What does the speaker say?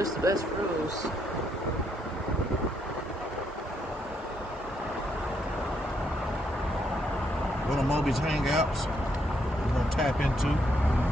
Where's the best rose? One of Moby's hangouts we're going to tap into.